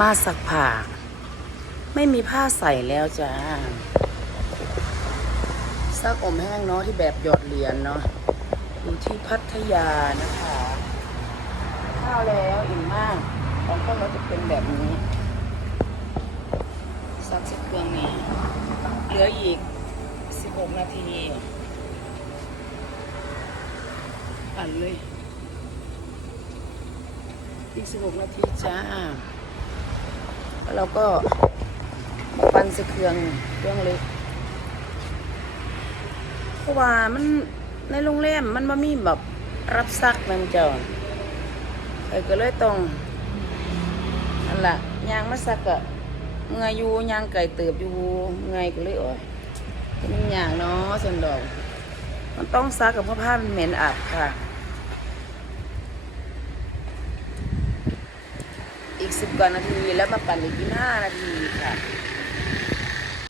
มาสักผ้าไม่มีผ้าใส่แล้วจ้าซักอมแห้งเนาะที่แบบหยอดเหรียญเนาะอยู่ที่พัทยานะคะข้าวแล้วอิ่มมากของก็เราจะเป็นแบบนี้ซักสักเครื่องนี้เหลืออีก 16 นาทีปั่นเลยอีก 16 นาทีจ้า แล้วเราก็ปั่นสเครื่องเครื่องเล็กเพราะว่ามันในโรงแรมมันมามีแบบรับซักแมันเจ้าเออก็เลยต้องอันละยางมาซักอะเมื่อยอยู่ยางไก่เติบอยู่เมื่อยก็เลยโอ้ยมันยางเนาะสันดอก มันต้องซักกับเพราะผ้ามันเหม็นอับค่ะ อีกสิบกว่าน